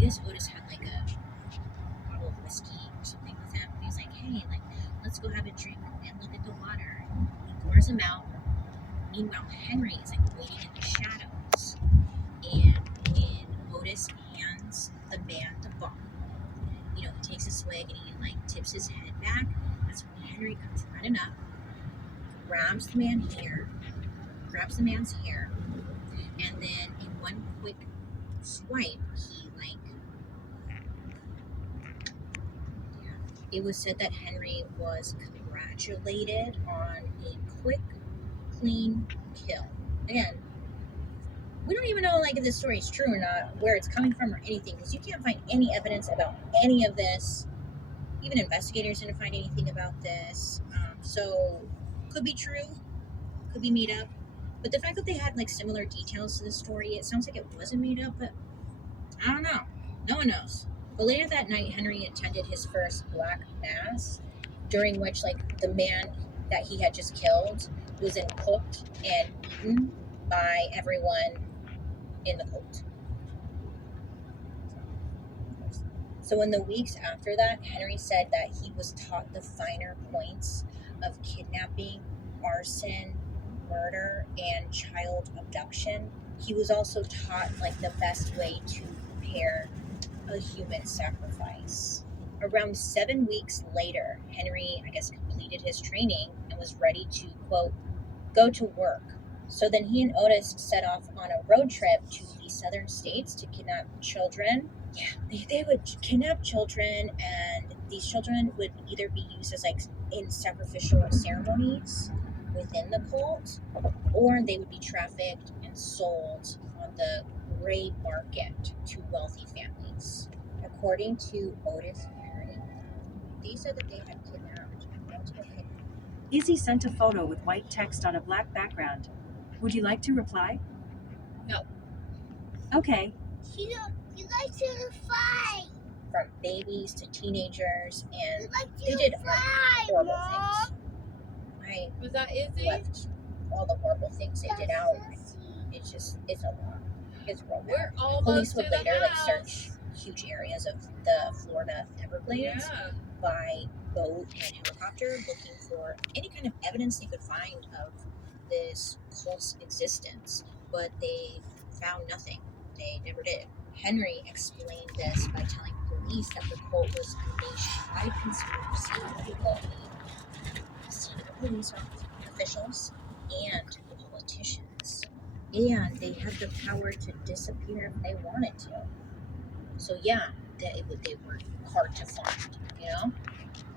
guess Otis had like a bottle of whiskey or something with him. And he's like, hey, like, let's go have a drink and look at the water. He pours him out. Meanwhile, Henry is like waiting in the shadows. And when Otis hands the man the bottle, he takes a swig and he like tips his head back. That's when Henry comes running up, grabs the man's hair, and then in one quick swipe, it was said that Henry was congratulated on a quick, clean kill. Again, we don't even know like if this story is true or not, where it's coming from or anything, because you can't find any evidence about any of this. Even investigators didn't find anything about this. So could be true, could be made up. But the fact that they had like similar details to the story, it sounds like it wasn't made up, but I don't know. No one knows. But later that night, Henry attended his first Black Mass, during which like the man that he had just killed was then cooked and eaten by everyone in the cult. So in the weeks after that, Henry said that he was taught the finer points of kidnapping, arson, murder, and child abduction. He was also taught like the best way to prepare a human sacrifice. Around 7 weeks later, Henry, completed his training and was ready to, quote, go to work. So then he and Otis set off on a road trip to the southern states to kidnap children. Yeah, they would kidnap children, and these children would either be used as like in sacrificial ceremonies within the cult, or they would be trafficked and sold on the gray market to wealthy families. According to Otis and Henry, they said that they had kidnapped multiple kids. Izzy sent a photo with white text on a black background. Would you like to reply? No. Okay. You like to fly. From babies to teenagers, and they did fly, horrible Mom. things. Was that Izzy? Left all the horrible things they did out. It's a lot. It's real bad. Police would later search huge areas of the Florida Everglades by boat and helicopter, looking for any kind of evidence they could find of this cult's existence, but they found nothing. They never did. Henry explained this by telling police that the cult was a nationwide conspiracy involving senior police officials and the politicians. And they had the power to disappear if they wanted to. So yeah, they were hard to find,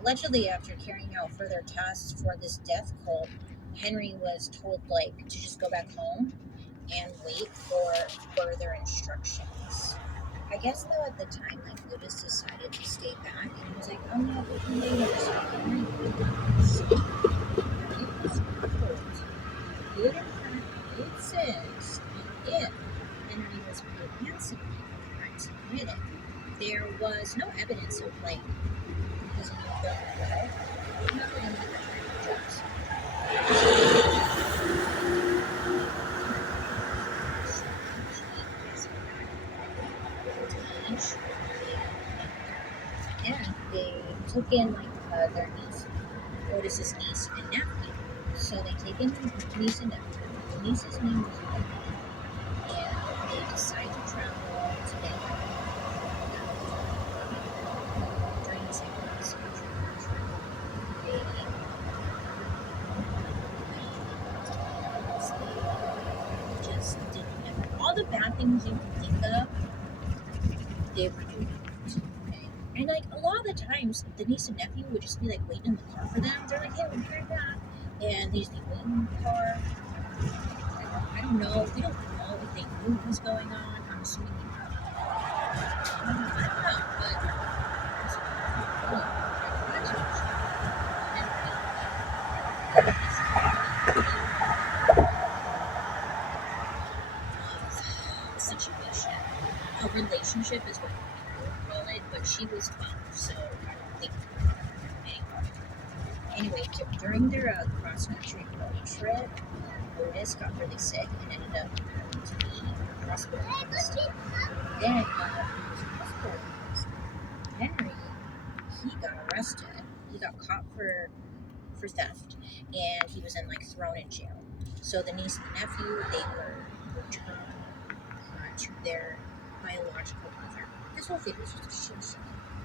Allegedly, after carrying out further tasks for this death cult, Henry was told to just go back home and wait for further instructions. I guess though at the time, Otis decided to stay back, and he was like, "Oh no, but he later." So Henry did not. It was told. Good in fact, it says that if Henry was paid handsomely for the crimes he committed, there was no evidence of his ego well. Nothing in the drugs. And they took in their niece, Otis's niece and nephew. So they take in the niece and nephew. The niece's name was Mary, and they decide to travel together during the second they just did all the bad things you can think of. They were doing it. Okay? And a lot of the times, the niece and nephew would just be waiting in the car for them. They're like, "Hey, we'll be right back," and they just be waiting in the car. I don't know. We don't know if they knew what was going on. I'm assuming they did. I don't know, but situation. A relationship is what people would call it, but she was 12, so I don't think anyway, during their cross-country road trip, Otis got really sick and ended up having to be hospitalized. Then, for theft, and he was then like thrown in jail. So the niece and the nephew, they were returned to their biological mother. This whole thing was just a shit show.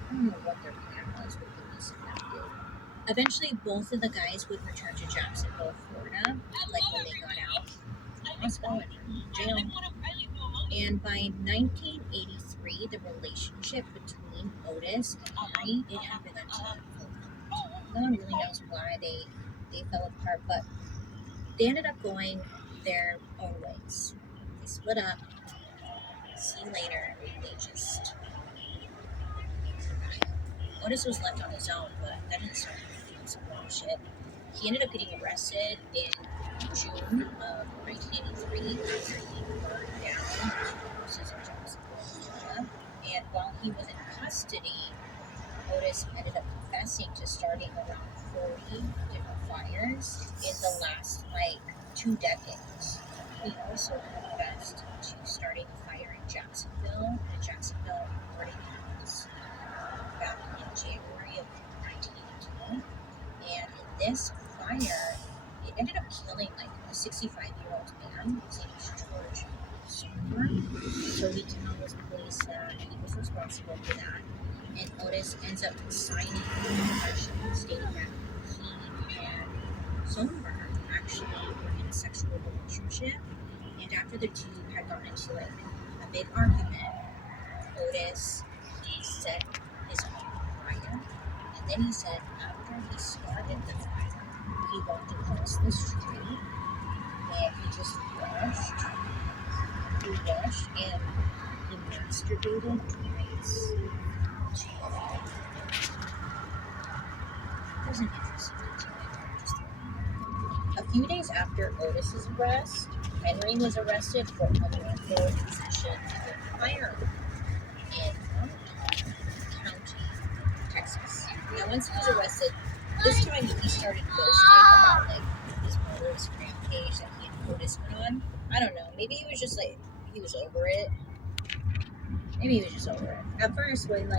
I don't know what their plan was with the niece and nephew. Eventually, both of the guys would return to Jacksonville, Florida, like when they got out of hospital and from jail. And by 1983, the relationship between Otis and Henry, it had begun to fall apart. No one really knows why they fell apart, but they ended up going their own ways. They split up. See you later. They just... Otis was left on his own, but that didn't start him doing some wrong shit. He ended up getting arrested in June of 1983 after he burned down houses in Jacksonville, Florida. And while he was in custody, Otis ended up confessing to starting around 40 different fires in the last, 2 decades. He also confessed to starting a fire in Jacksonville, the Jacksonville boarding house, back in January of 1982. And in this fire, it ended up killing a 65-year-old man. His name was George Somer. So he tells police that he was responsible for that. And Otis ends up signing a confession stating that he and Somer actually were in a sexual relationship. And after the two had gotten into a big argument, Otis, he set his home on fire. And then he said after he started the fire, he walked across the street and he just washed. He washed and he masturbated twice to the fire. It was an interesting detail. A few days after Otis's arrest, Henry was arrested for unlawful possession of a firearm in Montauk County, Texas. Now, once he was arrested, this time he started boasting about his murderous rampage that he and Otis went on. I don't know. Maybe he was just he was over it. Maybe he was just over it. At first, when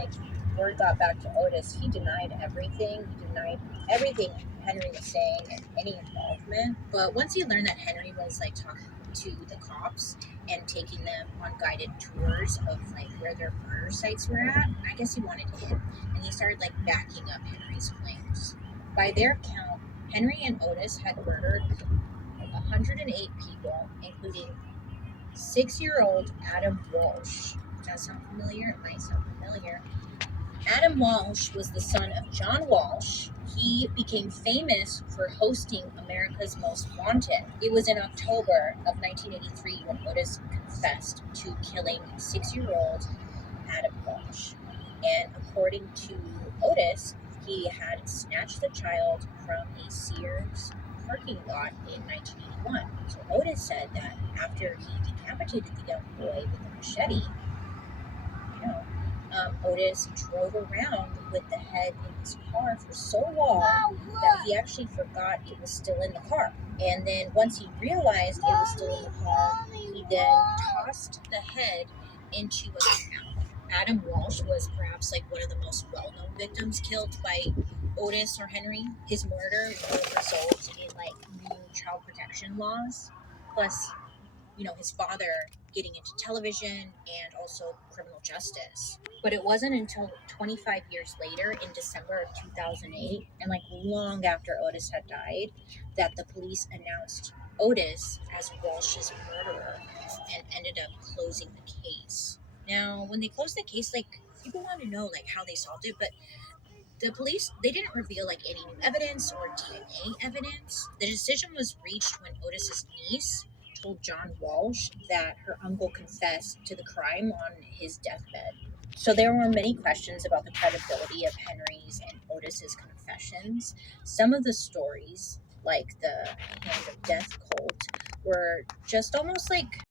word got back to Otis, he denied everything. He denied everything Henry was saying and any involvement. But once he learned that Henry was talking to the cops and taking them on guided tours of where their murder sites were at, I guess he wanted in, and he started backing up Henry's claims. By their count, Henry and Otis had murdered 108 people, including 6-year-old Adam Walsh. Does that sound familiar? It might sound familiar. Adam Walsh was the son of John Walsh. He became famous for hosting America's Most Wanted. It was in October of 1983 when Otis confessed to killing 6-year-old Adam Walsh. And according to Otis, he had snatched the child from a Sears parking lot in 1981. So Otis said that after he decapitated the young boy with a machete, Otis drove around with the head in his car for so long that he actually forgot it was still in the car. And then once he realized it was still in the car, he then tossed the head into a canal. Adam Walsh was perhaps one of the most well-known victims killed by Otis or Henry. His murder would result in new child protection laws, plus his father getting into television and also criminal justice. But it wasn't until 25 years later, in December of 2008, and long after Otis had died, that the police announced Otis as Walsh's murderer and ended up closing the case. Now, when they closed the case, people want to know how they solved it, but the police, they didn't reveal any new evidence or DNA evidence. The decision was reached when Otis's niece told John Walsh that her uncle confessed to the crime on his deathbed. So there were many questions about the credibility of Henry's and Otis's confessions. Some of the stories, like the Hand of Death cult, were just almost